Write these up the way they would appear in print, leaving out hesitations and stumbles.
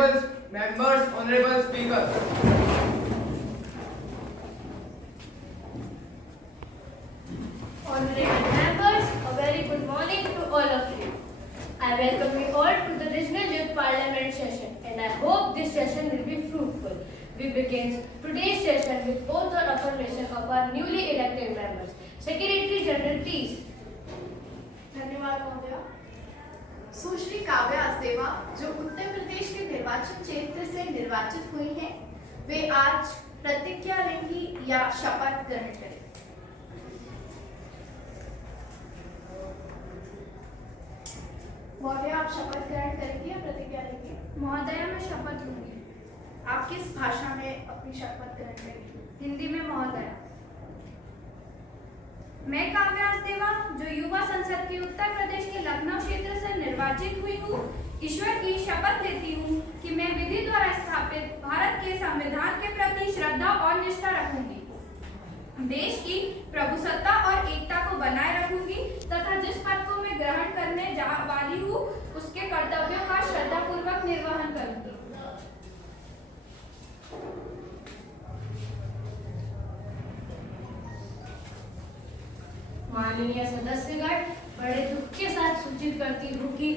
honorable members, honorable speaker. Honorable members, a very good morning to all of you. I welcome you all to the Regional Youth Parliament session and I hope this session will be fruitful. We begin today's session with oath or affirmation of our newly elected members. Secretary General, please. धन्यवाद महोदय। सुश्री काव्या अस्देवा जो उत्तर प्रदेश के निर्वाचन क्षेत्र से निर्वाचित हुई हैं, वे आज प्रतिज्ञा लेंगी या शपथ ग्रहण करेंगी। महोदय, आप शपथ ग्रहण करेंगी या प्रतिज्ञा लेंगी? महोदया, मैं शपथ लूंगी। आप किस भाषा में अपनी शपथ ग्रहण करेंगी? हिंदी में महोदया। मैं काव्या अस्देवा जो युवा संसद के उत्तर प्रदेश के लखनऊ क्षेत्र से निर्वाचित हुई हूँ, ईश्वर की शपथ लेती हूँ कि मैं विधि द्वारा स्थापित भारत के संविधान के प्रति श्रद्धा और निष्ठा रखूंगी, देश की प्रभुसत्ता और एकता को बनाए रखूंगी तथा जिस पद को मैं ग्रहण करने जा वाली हूँ उसके कर्तव्यों का श्रद्धापूर्वक निर्वहन करूंगी। माननीय सदस्यगण, बड़े दुख के साथ सूचित करती हूँ कि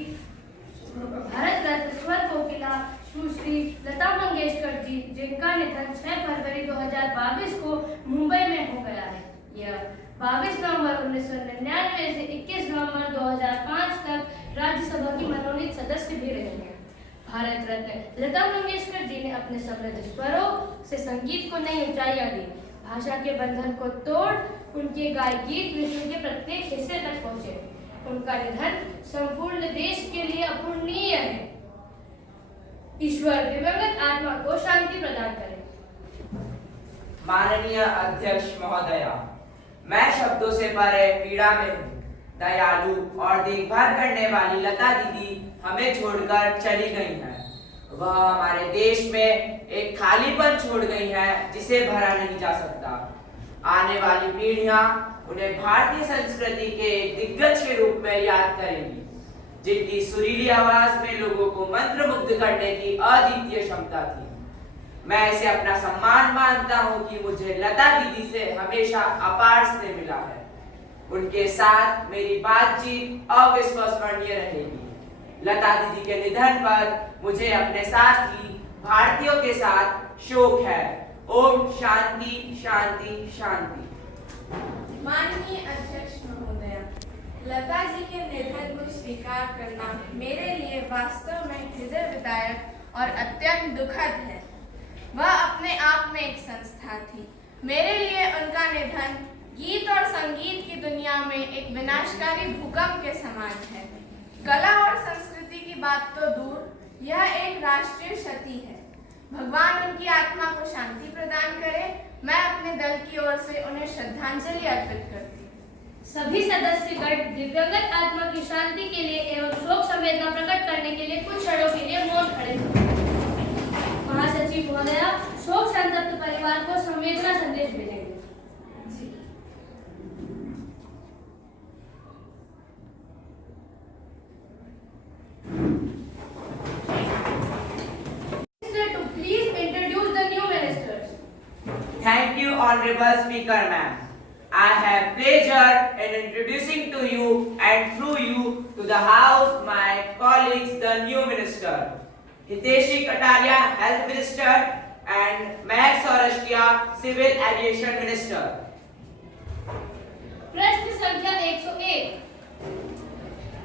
भारत रत्न स्वर कोकिला सुश्री लता मंगेशकर जी, जिनका निधन 6 फरवरी 2022 को मुंबई में हो गया है, यह 22 नवंबर 1999 से 21 नवंबर 2005 तक राज्यसभा की मनोनीत सदस्य भी रही हैं। भारत रत्न लता मंगेशकर जी ने अपने समृद्ध स्वरों से संगीत को नई ऊंचाइयां दी, भाषा के बंधन को तोड़ उनके गाय गीत विश्व के प्रत्येक हिस्से तक पहुंचे। उनका निधन संपूर्ण देश के लिए अपूर्णीय है। ईश्वर दिवंगत आत्मा को शांति प्रदान करे। माननीय अध्यक्ष महोदया, मैं शब्दों से परे पीड़ा में हूँ। दयालु और देखभाल करने वाली लता दीदी हमें छोड़कर चली गई हैं। वह हमारे देश में एक खालीपन छोड़ गई है जिसे भरा नहीं जा सकता। आने वाली पीढ़ियां उन्हें भारतीय संस्कृति के एक दिग्गज के रूप में याद करेंगी, जिनकी सुरीली आवाज में लोगों को मंत्रमुग्ध करने की अद्वितीय क्षमता थी। मैं इसे अपना सम्मान मानता हूं कि मुझे लता दीदी से हमेशा अपार स्नेह मिला है। उनके साथ मेरी बातचीत अविस्मरणीय रहेगी। लता दीदी के निधन पर मुझे अपने साथ ही भारतीयों के साथ शोक है। ओम शांति शांति शांति। माननीय अध्यक्ष महोदया, लता जी के निधन को स्वीकार करना मेरे लिए वास्तव में हृदय विदायक और अत्यंत दुखद है। वह अपने आप में एक संस्था थी। मेरे लिए उनका निधन गीत और संगीत की दुनिया में एक विनाशकारी भूकंप के समान है। कला और संस्कृति की बात तो दूर, यह एक राष्ट्रीय क्षति है। भगवान उनकी आत्मा को शांति प्रदान करे। मैं अपने दल की ओर से उन्हें श्रद्धांजलि अर्पित करती हूँ। सभी सदस्यगण दिवंगत आत्मा की शांति के लिए एवं शोक संवेदना प्रकट करने के लिए कुछ क्षणों के लिए मौन खड़े हों। महासचिव महोदया शोक संतप्त परिवार को संवेदना संदेश भेजेंगे। Thank you, Honorable Speaker, ma'am. I have pleasure in introducing to you and through you to the House my colleagues, the new minister, Hiteshi Kataria, Health Minister, and Mahek Saurashkia, Civil Aviation Minister. प्रश्न संख्या 101।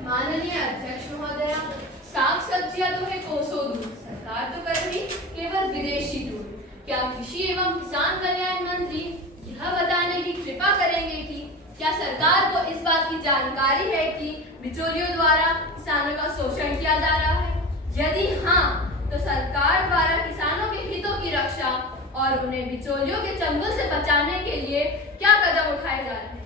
माननीय अध्यक्ष महोदया, साग सब्जियां तो है कोसों दूर, सरकार तो कर रही केवल विदेशी दूर। क्या कृषि एवं किसान कल्याण मंत्री यह बताने की कृपा करेंगे कि क्या सरकार को इस बात की जानकारी है कि बिचौलियों द्वारा किसानों का शोषण किया जा रहा है? यदि हाँ, तो सरकार द्वारा किसानों के हितों की रक्षा और उन्हें बिचौलियों के चंगुल से बचाने के लिए क्या कदम उठाए जा रहे हैं?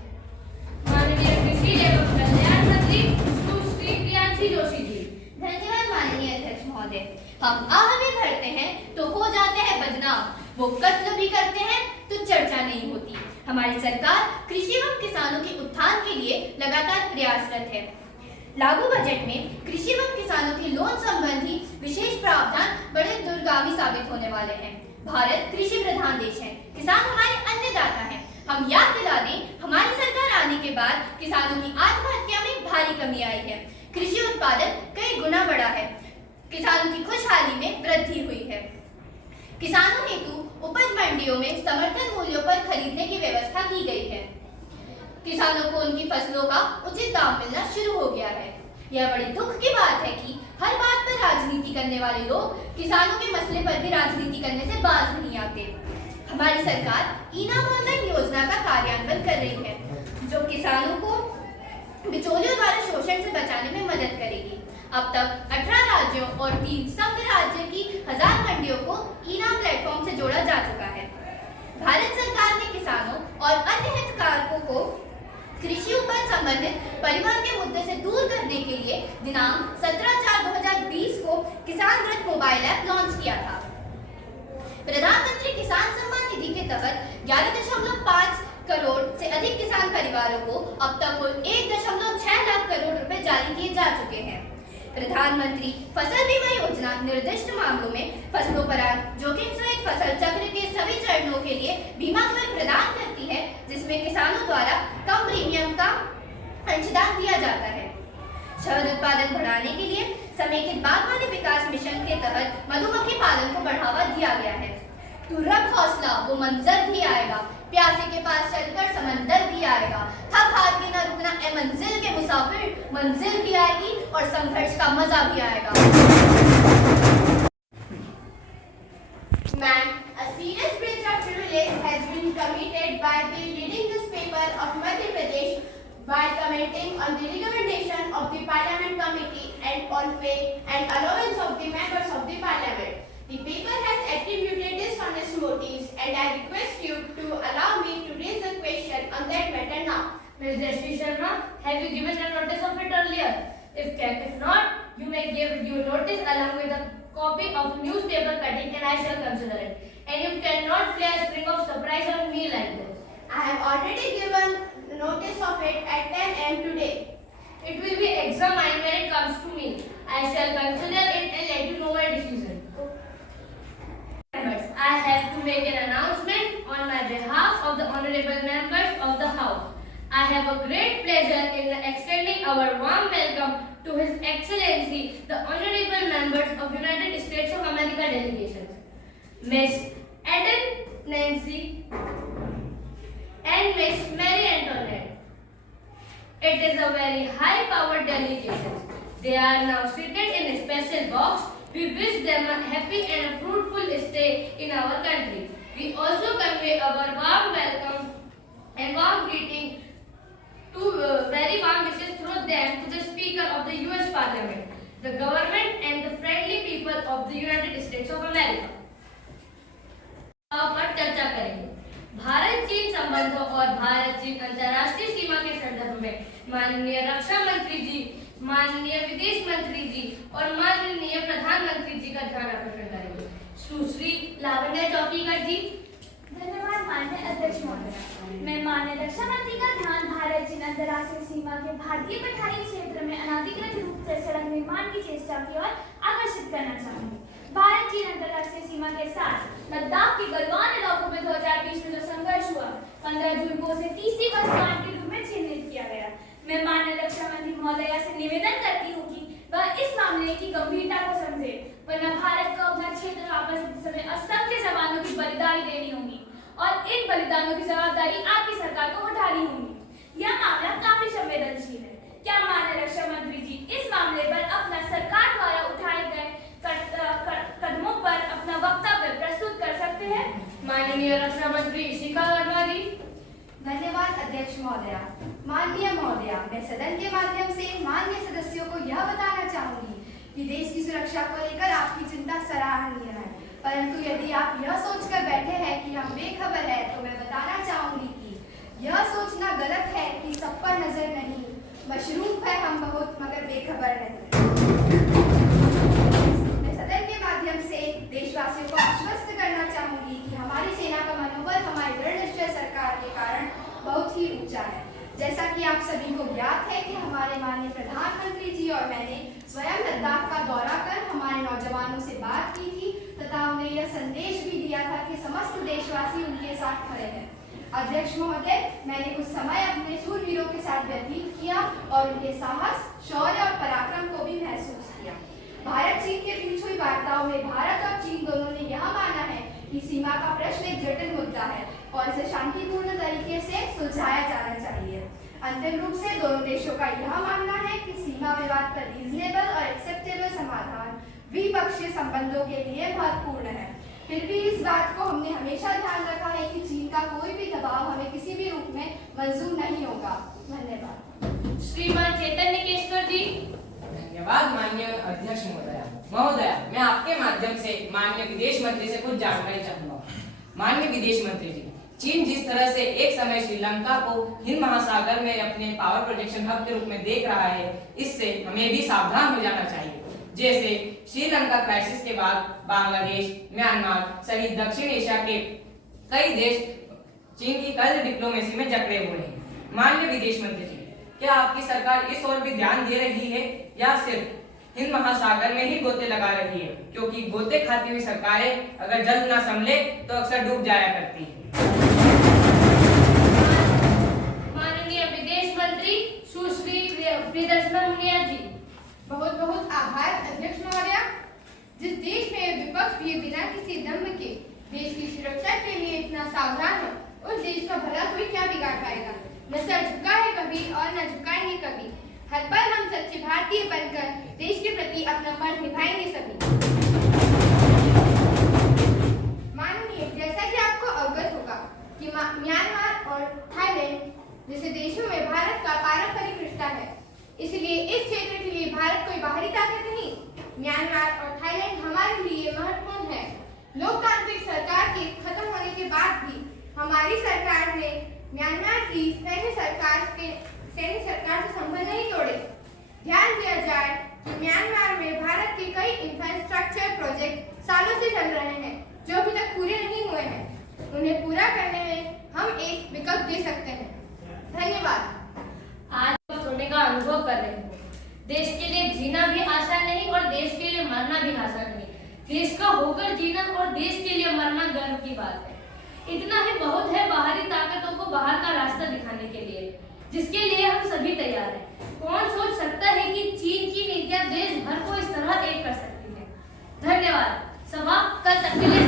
माननीय कृषि एवं कल्याण मंत्री सुश्री प्रियांशी जोशी जी। धन्यवाद माननीय अध्यक्ष महोदय। हम आह भी भरते हैं तो हो जाते हैं बदनाम, वो कत्ल भी करते हैं तो चर्चा नहीं होती। हमारी सरकार कृषि एवं किसानों के उत्थान के लिए लगातार प्रयासरत है। लागू बजट में कृषि एवं किसानों के लोन संबंधी विशेष प्रावधान बड़े दूरगामी साबित होने वाले हैं। भारत कृषि प्रधान देश है, किसान हमारे अन्नदाता हैं। हम याद दिला दें, हमारी सरकार आने के बाद किसानों की आत्महत्या में भारी कमी आई है। कृषि उत्पादन कई गुना बढ़ा है, किसानों की खुशहाली में वृद्धि हुई है। किसानों हेतु उपज मंडियों में समर्थन मूल्यों पर खरीदने की व्यवस्था की गई है। किसानों को उनकी फसलों का उचित दाम मिलना शुरू हो गया है। यह बड़े दुख की बात है कि हर बात पर राजनीति करने वाले लोग किसानों के मसले पर भी राजनीति करने से बाज नहीं आते। हमारी सरकार इनाम ऑनलाइन योजना का कार्यान्वयन कर रही है, जो किसानों को बिचौलियों द्वारा शोषण से बचाने में मदद करेगी। अब तक 18 राज्यों और 3 संघ राज्य की 1000 मंडियों को इनाम प्लेटफॉर्म से जोड़ा जा चुका है। भारत सरकार ने किसानों और अन्य हितधारकों को कृषि उपज संबंधित परिवहन के मुद्दे से दूर करने के लिए दिनांक 17/4/2020 को किसान रथ मोबाइल ऐप लॉन्च किया था। प्रधानमंत्री किसान सम्मान निधि के तहत 11.5 करोड़ से अधिक किसान परिवारों को अब तक कुल 1.6 लाख करोड़ रुपए जारी किए जा चुके हैं। प्रधानमंत्री फसल बीमा योजना निर्दिष्ट मामलों में फसलों पर जोखिम सहित फसल चक्र के सभी चरणों के लिए बीमा कवर प्रदान करती है, जिसमें किसानों द्वारा कम प्रीमियम का अंशदान दिया जाता है। शहद उत्पादन बढ़ाने के लिए समेकित बागवानी विकास मिशन के तहत मधुमक्खी पालन को बढ़ावा दिया गया है। तू रख हौसला, वो मंजर भी आएगा, प्यासे के पास चलकर समंदर भी आएगा, थक हार के न रुकना ए मंजिल के मुसाफिर, मंजिल भी आएगी और संघर्ष का मजा भी आएगा। Ma'am, a serious breach of privilege has been committed by the leading newspaper of Madhya Pradesh by commenting on the recommendation of the Parliament Committee and on pay and allowance of the members of the Parliament. The paper has attributed dishonest motives, and I request you to allow me to raise a question on that matter now. Ms. Jayashree Sharma, have you given a notice of it earlier? If not, you may give due notice along with a copy of newspaper cutting, and I shall consider it. And you cannot play a string of surprise on me like this. I have already given notice of it at 10 a.m. today. It will be examined when it comes to me. I shall consider it and let you know my decision. I have to make an announcement on my behalf of the honorable members of the House. I have a great pleasure in extending our warm welcome to His Excellency, the honorable members of United States of America delegations, Miss Eden Nancy and Miss Mary Antoinette. It is a very high-powered delegation. They are now seated in a special box. We wish them a happy and a fruitful stay in our country. We also convey our warm welcome and warm greeting to very warm wishes through them to the Speaker of the U.S. Parliament, the government and the friendly people of the United States of America. पर चर्चा करेंगे। भारत चीन संबंधों और भारत चीन अंतर्राष्ट्रीय सीमा के संदर्भ में माननीय रक्षा मंत्री जी, माननीय विदेश मंत्री जी और माननीय प्रधानमंत्री जी का ध्यान आकर्षण करेंगे। सुश्री लावण्य चौकीकर जी। धन्यवाद माननीय अध्यक्ष महोदय। मैं माननीय रक्षा मंत्री का ध्यान भारत चीन अंतर्राष्ट्रीय सीमा के भारतीय पठारी क्षेत्र में अनाधिकृत रूप से सड़क निर्माण की चेष्टा की ओर आकर्षित करना चाहूंगी। भारत चीन अंतर्राष्ट्रीय सीमा के साथ लद्दाख के गलवान इलाकों में 2020 में जो संघर्ष हुआ, 15 जून को उसे तीसरी वर्षगांठ के रूप में चिन्हित किया गया। मैं माननीय रक्षा मंत्री महोदया से निवेदन करती हूँ कि वह इस मामले की गंभीरता को समझे, वरना भारत को अपना क्षेत्र वापस लेते समय असंख्य जवानों की बलिदानी देनी होगी और इन बलिदानों की जवाबदारी आपकी सरकार को उठानी होगी। यह मामला काफी संवेदनशील है। क्या माननीय रक्षा मंत्री जी इस मामले पर अपना सरकार द्वारा उठाए गए कदमों पर अपना वक्तव्य प्रस्तुत कर सकते हैं? माननीय रक्षा मंत्री शिखा वर्मा जी। धन्यवाद अध्यक्ष महोदया। माननीय महोदया, मैं सदन के माध्यम से माननीय सदस्यों को यह बताना चाहूंगी कि देश की सुरक्षा को लेकर आपकी चिंता सराहनीय है, परंतु यदि आप यह सोचकर बैठे हैं कि हम बेखबर है, तो मैं बताना चाहूंगी कि यह सोचना गलत है कि सब पर नजर नहीं, मशरूफ है हम बहुत मगर बेखबर नहीं। मैं सदन के माध्यम से देशवासियों को आश्वस्त करना चाहूंगी कि हमारी सेना का मनोबल हमारी दृढ़ निश्चय सरकार के कारण बहुत ही ऊंचा है। जैसा कि आप सभी को ज्ञात है कि हमारे माननीय प्रधानमंत्री जी और मैंने स्वयं लद्दाख का दौरा कर हमारे नौजवानों से बात की थी तथा उन्हें यह संदेश भी दिया था कि समस्त देशवासी उनके साथ खड़े हैं। अध्यक्ष महोदय, मैंने कुछ समय अपने शूरवीरों के साथ व्यतीत किया और उनके साहस, शौर्य और पराक्रम को भी महसूस किया। भारत चीन के बीच हुई वार्ताओं में भारत और चीन दोनों ने यह माना है कि सीमा का प्रश्न एक जटिल मुद्दा है और इसे शांतिपूर्ण तरीके से सुलझाया जाना चाहिए। अंतिम रूप से दोनों देशों का यह मानना है कि सीमा विवाद का रीजनेबल और एक्सेप्टेबल समाधान द्विपक्षीय संबंधों के लिए महत्वपूर्ण है। फिर भी इस बात को हमने हमेशा ध्यान रखा है कि चीन का कोई भी दबाव हमें किसी भी रूप में मंजूर नहीं होगा। धन्यवाद। श्रीमान चैतन्य केशकर जी। धन्यवाद माननीय अध्यक्ष महोदया, मैं आपके माध्यम से माननीय विदेश मंत्री से कुछ जानकारी चाहूंगा। माननीय विदेश मंत्री जी, चीन जिस तरह से एक समय श्रीलंका को हिंद महासागर में अपने पावर प्रोजेक्शन हब के रूप में देख रहा है, इससे हमें भी सावधान हो जाना चाहिए। जैसे श्रीलंका क्राइसिस के बाद बांग्लादेश, म्यांमार सहित दक्षिण एशिया के कई देश चीन की कर्ज डिप्लोमेसी में जकड़े हुए हैं। माननीय विदेश मंत्री जी, क्या आपकी सरकार इस ओर भी ध्यान दे रही है या सिर्फ हिंद महासागर में ही गोते लगा रही है? क्योंकि गोते खाती हुई सरकारें अगर जल न संभले तो अक्सर डूब जाया करती है। माननीय विदेश मंत्री सुश्री प्रियदर्शना मुनिया जी। बहुत बहुत आभार अध्यक्ष महोदया। जिस देश में विपक्ष भी बिना किसी दम्भ के देश की सुरक्षा के लिए इतना सावधान हो, उस देश का भला कोई क्या बिगाड़ पाएगा। न सर झुका है कभी और न झुकाएंगे कभी। हर पल हम सच्चे भारतीय बनकर देश के प्रति अपना फर्ज निभाएंगे सभी। माननीय, जैसा कि आपको अवगत होगा कि म्यांमार और थाईलैंड जैसे देशों में भारत का पारंपरिक रिश्ता है, इसलिए इस क्षेत्र के लिए भारत कोई बाहरी ताकत नहीं। म्यांमार और थाईलैंड हमारे लिए महत्वपूर्ण है। लोकतांत्रिक सरकार के खत्म होने के बाद भी हमारी सरकार ने म्यांमार की सैन्य सरकार से संबंध नहीं तोड़े। ध्यान दिया जाए कि म्यांमार में भारत के कई इंफ्रास्ट्रक्चर प्रोजेक्ट सालों से चल रहे हैं जो अभी तक पूरे नहीं हुए हैं। उन्हें पूरा करने में हम एक विकल्प दे सकते हैं। धन्यवाद। आज होने का अनुभव कर रहे हो। देश के लिए जीना भी आसान नहीं और देश के लिए मरना भी आसान नहीं। देश का होकर जीना और देश के लिए मरना गर्व की बात है। इतना ही बहुत है बाहरी ताकतों को बाहर का रास्ता दिखाने के लिए, जिसके लिए हम सभी तैयार हैं। कौन सोच सकता है कि चीन की नीतियां देश भर को इस तरह एक कर सकती है। धन्यवाद। सभा कल तक के लिए